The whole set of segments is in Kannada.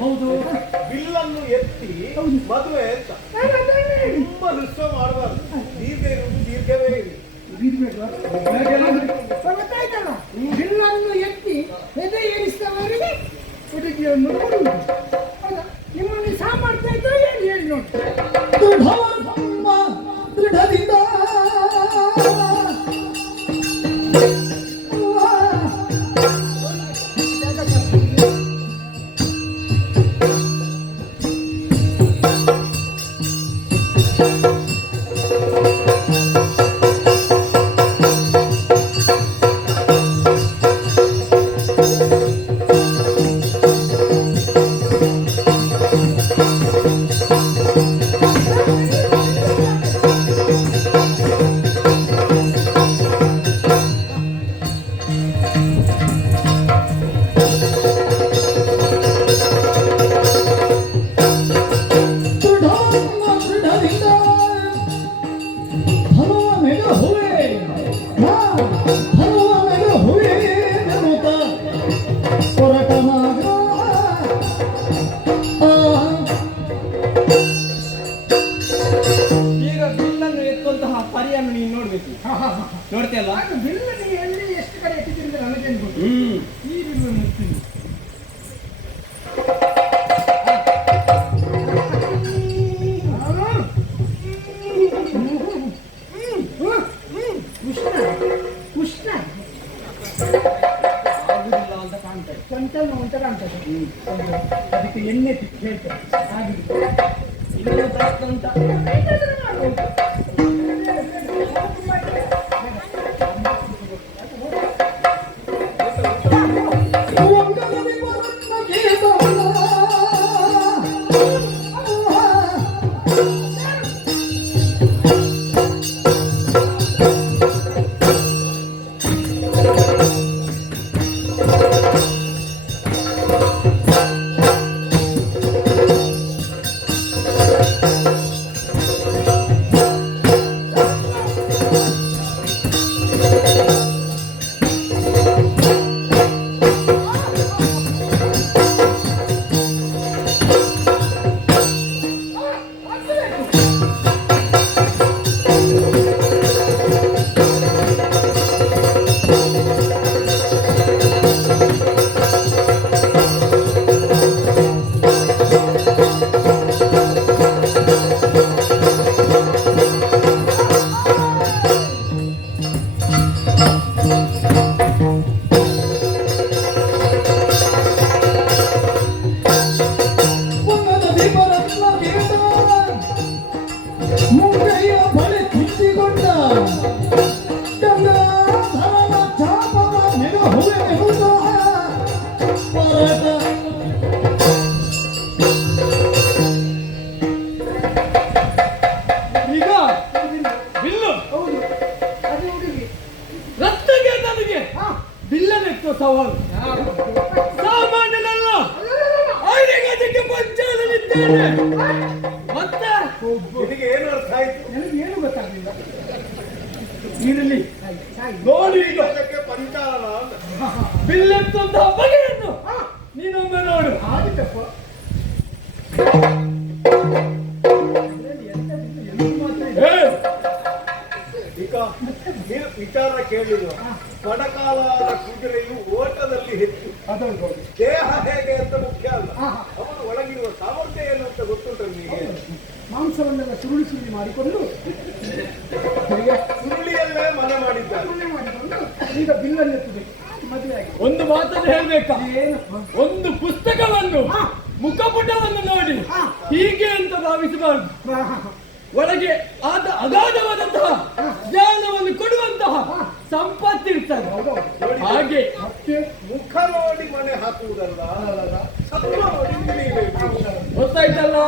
ಹೌದು, ಬಿಲ್ಲನ್ನು ಎತ್ತಿ ಮದುವೆ ಅಂತ ತುಂಬಾ ರಿಸ್ವ ಮಾಡಬಾರ್ದು. ದೀರ್ಘ ಇರುವುದು ದೀರ್ಘವೇ ಇರಿ. ಗೊತ್ತಾಯ್ತಲ್ಲ, ಬಿಲ್ಲನ್ನು ಎತ್ತಿ ಎದೆ ಏರಿಸಿದವರಿಗೆ ಹುಡುಗಿಯನ್ನು ಕೊಡುವುದು. ನಿಮ್ಮಲ್ಲಿ ಸಾಮರ್ಥ್ಯ ಇದ್ರೆ ಏನು ಹೇಳಿ ನೋಡಿ. ದೃಢದಿಂದ ನೋಡ್ತೀಯಲ್ಲ, ಬಿಲ್ಲು ನೀವು ಎಲ್ಲಿ ಎಷ್ಟು ಕಡೆ ಎತ್ತಿದ್ರೆ ನನಗೇನು ಗೊತ್ತು. ಈ ಬಿಲ್ಲು ಮುಗ್ತೀನಿ. ಉಷ್ಣ ಆಗುದಿಲ್ಲ ಅಂತ ಕಾಣ್ತದೆ, ಕಂಟಲ್ ಅಂತ ಕಾಣ್ತದೆ. ಅದಕ್ಕೆ ಎಣ್ಣೆ ಹೇಳ್ತಾರೆ ಆಗಿದೆ. ಇನ್ನೊಂದು ಪ್ರಾಪ್ತ ಅಂತ ಸವಾಲು ಸಾಮಾನ್ಯನಲ್ಲ, ಅವರಿಗೆ ಅದಕ್ಕೆ ಪಂಚಾಲವಿದ್ದೇನೆ. ಮತ್ತೆ ನಿನಗೆ ಏನು ಅರ್ಥ ಆಯ್ತು? ನನಗೆ ಏನು ಗೊತ್ತಾಗಲಿಲ್ಲ. ಇರಲಿ ನೋಡಿ, ಈಗ ಅದಕ್ಕೆ ಪಂಚಾಲನ ಬಿಲ್ಲೆತ್ತುವಂತಹ ಬಗೆಯನ್ನು ನೀನೊಮ್ಮೆ ನೋಡು. ಆಗುತ್ತಪ್ಪ. ಈಗ ವಿಚಾರ ಕೇಳಿದ ಕಡಕಾಲಾದ ಕುದುರೆಯು ಓಟದಲ್ಲಿ ಹೆಚ್ಚು, ದೇಹ ಹೇಗೆ ಅಂತ ಮುಖ್ಯ ಅಲ್ಲ, ಅವನು ಒಳಗಿರುವ ಸಾಮರ್ಥ್ಯ ಏನು ಅಂತ ಗೊತ್ತುಂಟು ನಿಮಗೆ. ಮಾಂಸವನ್ನೆಲ್ಲ ಸುರುಳಿ ಸುರುಳಿ ಮಾಡಿಕೊಂಡು ಸುರುಳಿಯಲ್ಲೇ ಮನೆ ಮಾಡಿದ್ದಾರೆ. ಈಗ ಬಿಲ್ಲನ್ನು ಎತ್ತಬೇಕು, ಮದುವೆ ಆಗಿ. ಒಂದು ಮಾತನ್ನು ಹೇಳ್ಬೇಕಾ, ಒಂದು ಪುಸ್ತಕವನ್ನು ಮುಖಪುಟವನ್ನು ನೋಡಿ ಹೀಗೆ ಅಂತ ಭಾವಿಸಬಾರದು. ಒಳಗೆ ಆದ ಅಗಾಧವಾದಂತಹ ಜ್ಞಾನವನ್ನು ಕೊಡುವಂತಹ ಸಂಪತ್ತಿರ್ತಾರೆ. ಹಾಗೆ ಮುಖ ನೋಡಿ ಮನೆ ಹಾಕುವುದಲ್ಲ, ಸತ್ವ ನೋಡಿ ತಿಳಿಯಬೇಕು. ಗೊತ್ತಾಯ್ತಲ್ಲ?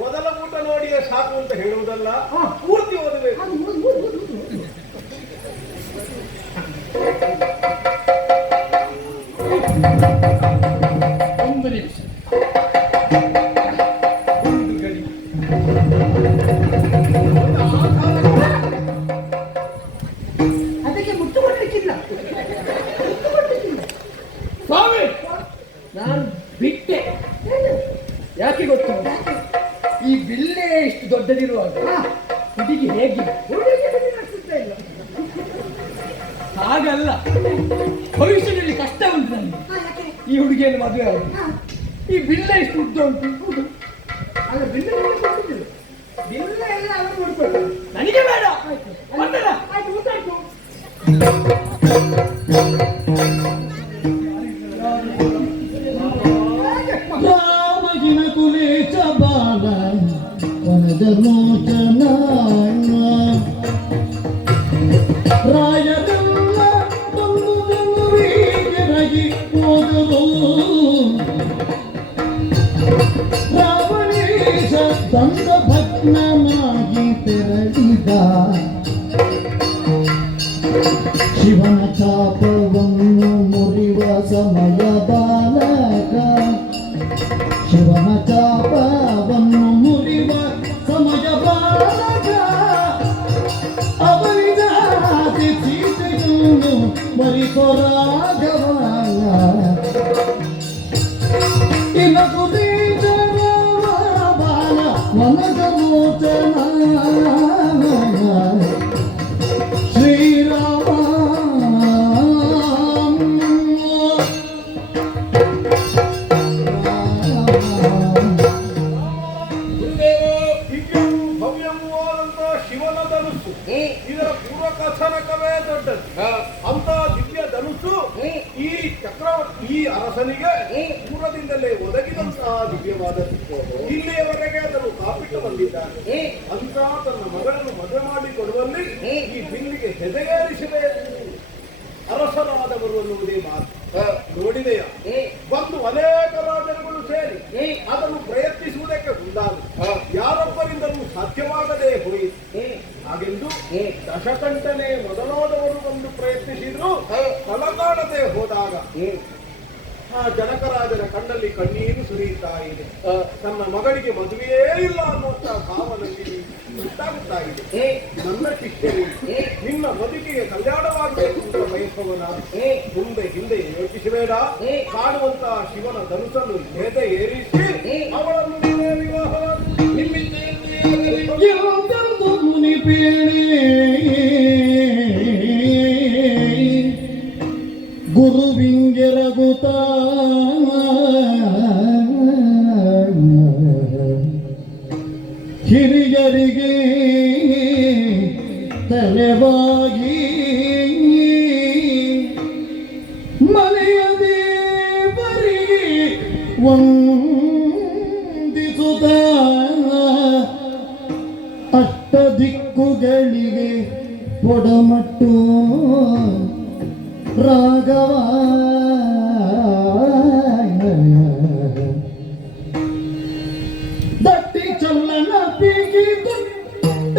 ಮೊದಲ ಊಟ ನೋಡಿಯೇ ಸಾಕು ಅಂತ ಹೇಳುವುದಲ್ಲ, ಪೂರ್ತಿ ಓದಬೇಕು. ಒಂದು ನಿಮಿಷ, ಒಂದು ಗಡಿ. ಅದಕ್ಕೆ ಮುಟ್ಟುಕೊಳ್ಳಲಿಕ್ಕಿಲ್ಲ. ಹಾಗಲ್ಲ, ಭವಿಷ್ಯದಲ್ಲಿ ಕಷ್ಟ ಉಂಟು ನನಗೆ. ಈ ಹುಡುಗಿಯನ್ನು ಮದುವೆ ಆಗುದು. ಈ ಬಿಲ್ಲ ಎಷ್ಟು ಉದ್ದ ಉಂಟು. ಅಲ್ಲ, ಬಿಲ್ಲ ಕೊಡ್ತಿದ್ರು, ಬಿಲ್ಲ ಎಲ್ಲ ಅವರು ನೋಡ್ಕೊಳ್ತಾರೆ. ನನಗೆ ಬೇಡ. ಬರ್ತಲ್ಲ? ಆಯ್ತು, ಗೊತ್ತಾಯ್ತು. ರಾಮಜಿನ ಕುಲೇಚ ಬಾಲ ವನಜಲೋಚನ ರಾಯರೆಲ್ಲ ಬಂದು ಜನರಿಗೆ ಹೋದರು. ರಾವಣೇಶ ದಂಡ ಭಗ್ನನಾಗಿ ತೆರಳಿದ. ಶಿವನ ಚಾಪವನ್ನು ಮುರಿವ ಸಮಯ ಬಾಲಕ. ಶಿವನ ಚಾಪವನ್ನು ಮುರಿವ ಸಮಯ ಬಾಲಕ. ಅವನಿಗಾದೆ ಸೀತೆಯನ್ನು ಮರಿಸೋ ರಾಘವನ. ಇನಕುದೇ ಬಾಲ ವನಜಲೋಚನ ಶ್ರೀರಾಮ. ಶಿವನ ಧನುಸ್ಸು ಇದರ ಪೂರ್ವಕಥನಕವೇ ದೊಡ್ಡದು. ಅಂತ ದಿವ್ಯ ಧನುಸ್ಸು ಈ ಚಕ್ರವರ್ತಿ, ಈ ಅರಸನಿಗೆ ಪೂರ್ವದಿಂದಲೇ ಒದಗಿದಂತಹ ದಿವ್ಯವಾದದ್ದು. ಇಲ್ಲಿಯವರೆಗೆ ಅದನ್ನು ಕಾಪಿಟ್ಟು ಬಂದಿದ್ದಾನೆ. ಅಂತ ತನ್ನ ಮಗಳನ್ನು ಮದುವೆ ಮಾಡಿ ಕೊಡುವಲ್ಲಿ ಈ ಬಿಲ್ಲಿಗೆ ಹೆದೆಗೇರಿಸಬೇಕು ಅರಸರಾದವರು ಅನ್ನುವುದೇ ಮಾತು. ನೋಡಿದೆಯಾ, ಒಂದು ಅನೇಕ ರಾಜರುಗಳು ಸೇರಿ ಅದನ್ನು ಪ್ರಯತ್ನಿಸುವುದಕ್ಕೆ ಮುಂದಾದ. ಯಾರೊಬ್ಬರಿಂದಲೂ ಸಾಧ್ಯವಾಗದೆ ಹೋಯಿತು. ಹಾಗೆಂದು ದಶಕಂಠನೆ ಮೊದಲಾದವರು ಬಂದು ಪ್ರಯತ್ನಿಸಿದ್ರು. ಫಲ ಕಾಣದೆ ಹೋದಾಗ ಆ ಜನಕರಾಜನ ಕಣ್ಣಲ್ಲಿ ಕಣ್ಣೀರು ಸುರಿಯುತ್ತಾ ಇದೆ. ತನ್ನ ಮಗಳಿಗೆ ಮದುವೆಯೇ ಇಲ್ಲ ಅನ್ನುವಂತಹ ಭಾವನಲ್ಲಿ ಗೊತ್ತಾಗುತ್ತಾ ಇದೆ. ನನ್ನ ಶಿಷ್ಯರು ನಿನ್ನ ಬದುಕಿಗೆ ಕಲ್ಯಾಣವಾಗಬೇಕು ಅಂತ ಬಯಸುವನಾದ ಮುಂದೆ ಹಿಂದೆ ಯೋಚಿಸಬೇಡ. ಕಾಣುವಂತಹ ಶಿವನ ಧನುಸನ್ನು ಎದೆ ಏರಿಸಿ ಅವಳನ್ನು ನೀನೇ ವಿವಾಹ ಮುನಿ ಪೇಣೆ ಗುರುವಿಂಗೆರಗುತ್ತ ಹಿರಿಯರಿಗೆ ತಲೆವಾಗಿ ಮನೆಯ ದೇವರಿಗೆ ವಂದಿಸುತ್ತ ಅಷ್ಟ ದಿಕ್ಕುಗಳಿಗೆ ಒಡಮಟ್ಟು ರಾಘವ. ದಟ್ಟಿ ಚಲ್ಲನ ಪೀಗಿ ತುಂಡ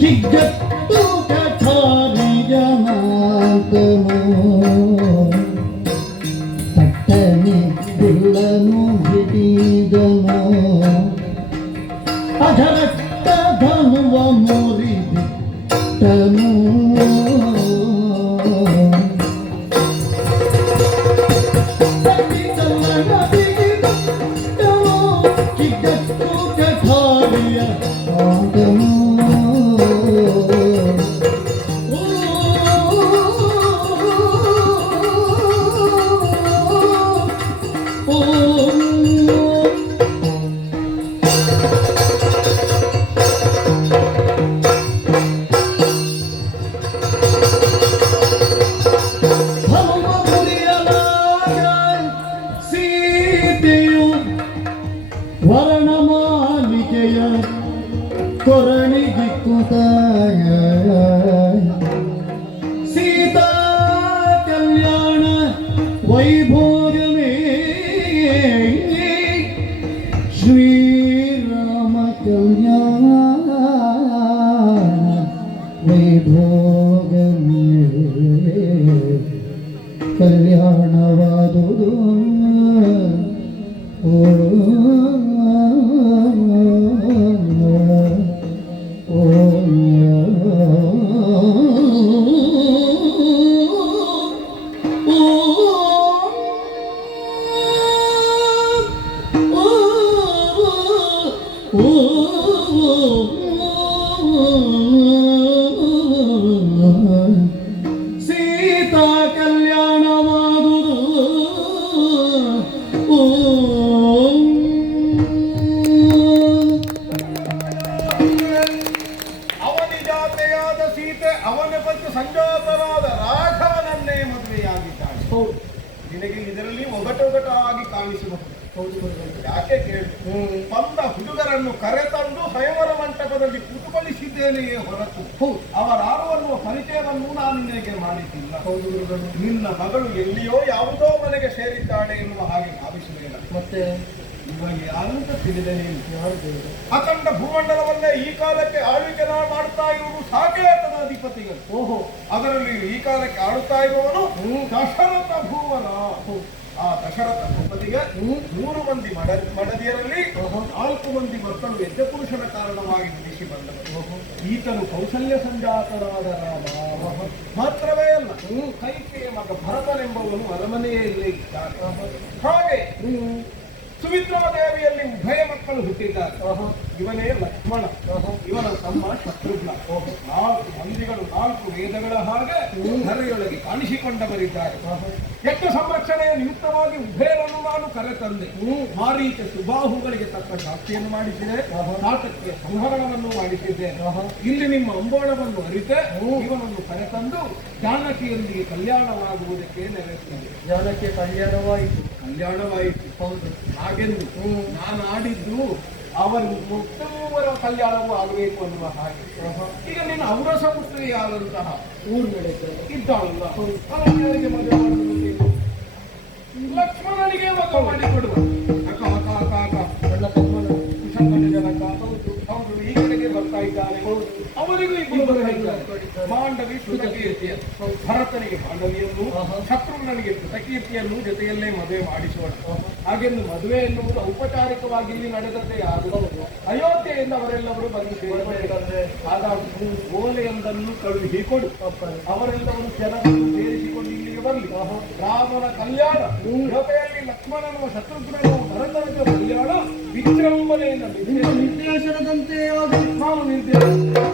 ಕಿಗ್ಗಟ್ಟು ಕಠಾರಿಯನಾಂತನು ಪಟ್ಟನೆ ಬಿಲ್ಲನು ಹಿಡಿದನು. ಅಧರಟ್ಟ ಧನುವ ಮುರಿದಿಟ್ಟನು. ಕಿಗ್ಗಟ್ಟು ಕಠಾರಿಯ ಆಂತನು ವೈಭೋಗವೇ ಶ್ರೀರಾಮ ಕಲ್ಯಾಣ ವೈಭೋಗವೇ ಕಲ್ಯಾಣವಾದುದು ಓ ಸೀತಾ ಕಲ್ಯಾಣವಾದುದು ಅವನಿಜಾತೆಯಾದ ಸೀತೆ ಅವನ ಪತ್ತು ಸಂಜಾತನಾದ ರಾಘವನನ್ನೇ ಮದುವೆಯಾಗಿದ್ದಾಳೆ. ನಿನಗೆ ಇದರಲ್ಲಿ ಒಗಟೊಗಟಾಗಿ ಕಾಣಿಸಬಹುದು. ಯಾಕೆ ಕೇಳಿ, ಬಂದ ಹುಡುಗರನ್ನು ಕರೆತಂದು ಸ್ವಯಂವರ ಮಂಟಪದಲ್ಲಿ ಕುತುಕಲಿಸಿದ್ದೇನೆಯೇ ಹೊರತು ಅವರಾರುವನ್ನುವ ಪರಿಚಯವನ್ನು ನಾನು ನಿನಗೆ ಮಾಡಿದ್ದಿಲ್ಲ. ನಿನ್ನ ಮಗಳು ಎಲ್ಲಿಯೋ ಯಾವುದೋ ಮನೆಗೆ ಸೇರಿದ್ದಾಳೆ ಎನ್ನುವ ಹಾಗೆ ಭಾವಿಸಬೇಡ. ಮತ್ತೆ ಇವಾಗ ಯಾರು ಅಂತ ತಿಳಿದ ನೀನು ಅಖಂಡ ಭೂಮಂಡಲವನ್ನೇ ಈ ಕಾಲಕ್ಕೆ ಆಳ್ವಿಕೆ ಮಾಡ್ತಾ ಇರುವುದು ಸಾಕೇತದ ಅಧಿಪತಿಗಳು. ಓಹೋ, ಅದರಲ್ಲಿ ಈ ಕಾಲಕ್ಕೆ ಆಳುತ್ತಾ ಇರುವವನು ದಶರಥ ಭೂವನ. ಆ ದಶರಥ ಭೂಪತಿಗೆ 3 ಮಂದಿ ಮಡದಿಯರಲ್ಲಿ 4 ಮಂದಿ ಮಕ್ಕಳು ಯಜ್ಞ ಪುರುಷನ ಕಾರಣವಾಗಿ ನುಡಿಸಿ ಬಂದವರು. ಈತನು ಕೌಸಲ್ಯ ಸಂಜಾತನಾದ ರಾಮ ಮಾತ್ರವೇ ಅಲ್ಲ, ಕೈಕೆಯ ಮಗ ಭರತನೆಂಬವನು ಅರಮನೆಯಲ್ಲೇ ಇದ್ದಾನೆ. ಹಾಗೆ ಸುಮಿತ್ರಾ ದೇವಿಯಲ್ಲಿ ಉಭಯ ಮಕ್ಕಳು ಹುಟ್ಟಿದ್ದಾರೆ. ಇವನೇ ಲಕ್ಷ್ಮಣ, ಇವನ ತಮ್ಮ ಶತ್ರುಘ್ನ. 4 ಮಂದಿಗಳು 4 ವೇದಗಳ ಹಾಗೆ ಧರೆಯೊಳಗೆ ಕಾಣಿಸಿಕೊಂಡವರಿದ್ದಾರೆ. ಯಜ್ಞ ಸಂರಕ್ಷಣೆಯ ನಿಮಿತ್ತವಾಗಿ ಉಭಯರನ್ನು ನಾನು ಕರೆತಂದೆ. ಮಾರೀಚ ಸುಬಾಹುಗಳಿಗೆ ತಕ್ಕ ಶಾಸ್ತಿಯನ್ನು ಮಾಡಿಸಿದೆ, ನಾಟಕೀಯ ಸಂಹರಣವನ್ನು ಮಾಡಿಸಿದ್ದೇನೆ. ಇಲ್ಲಿ ನಿಮ್ಮ ಅಂಬೋಣವನ್ನು ಅರಿತೆ ಇವನನ್ನು ಕರೆತಂದು ಜಾನಕಿಯೊಂದಿಗೆ ಕಲ್ಯಾಣವಾಗುವುದಕ್ಕೆ ನೆರವೇರಿಸಿದೆ. ಜಾನಕ್ಕೆ ಕಲ್ಯಾಣವಾಯಿತು. ಹೌದು, ಹಾಗೆಂದು ನಾನು ಆಡಿದ್ದು ಅವರು ಮೂವರ ಕಲ್ಯಾಣವೂ ಆಗಬೇಕು ಅನ್ನುವ ಹಾಗೆ. ಈಗ ನೀನು ಔರಸ ಪುತ್ರಿಯಾದಂತಹ ಇದ್ದಾಳಲ್ಲ, ಅವನಿಗೆ ಮದುವೆ ಮಾಡುವುದು, ಲಕ್ಷ್ಮಣನಿಗೆ ಮದುವೆ ಮಾಡಿಕೊಡುವ. ಅಕ್ಕ ಅಕ್ಕ ಅಕ್ಕ ಅಕ್ಕ ನನ್ನ ತಮ್ಮನ ಕುಶಲ ಜನಕ. ಹೌದು, ಈ ಕಡೆಗೆ ಬರ್ತಾ ಇದ್ದಾರೆ. ಅವರಿಗೂ ಇಬ್ಬರು ಇದ್ದಾರೆ. ಮಾಂಡವಿ ಶ್ರುತಕೀರ್ತಿಯ, ಭರತನಿಗೆ ಮಾಂಡವಿಯನ್ನು, ಶತ್ರುಘ್ನನಿಗೆ ಶ್ರುತಕೀರ್ತಿಯನ್ನು ಜೊತೆಯಲ್ಲೇ ಮದುವೆ ಮಾಡಿಸೋಣ. ಹಾಗೆಂದು ಮದುವೆ ಎನ್ನುವುದು ಔಪಚಾರಿಕವಾಗಿ ಇಲ್ಲಿ ನಡೆದದ್ದೇ ಆಗುವುದು. ಅಯೋಧ್ಯೆಯಿಂದ ಅವರೆಲ್ಲವರು ಬಂದು ಸೇರಬೇಕಾದ್ರೆ ಹಾಗಾಗಿ ಓಲೆಯೊಂದನ್ನು ಕಳುಹಿಸಿಕೊಡು. ಅವರೆಲ್ಲವರು ಜನರನ್ನು ಸೇರಿಸಿಕೊಂಡು ಇಲ್ಲಿಗೆ ಬರಲಿ. ರಾಮನ ಕಲ್ಯಾಣ ಜೊತೆಯಲ್ಲಿ ಲಕ್ಷ್ಮಣನ ಶತ್ರುಘ್ನನ ಭರತನ ಕಲ್ಯಾಣ ವಿಜೃಂಭಣೆಯಿಂದ ನಿರ್ದೇಶನದಂತೆ ನಾನು ನಿರ್ದೇಶನ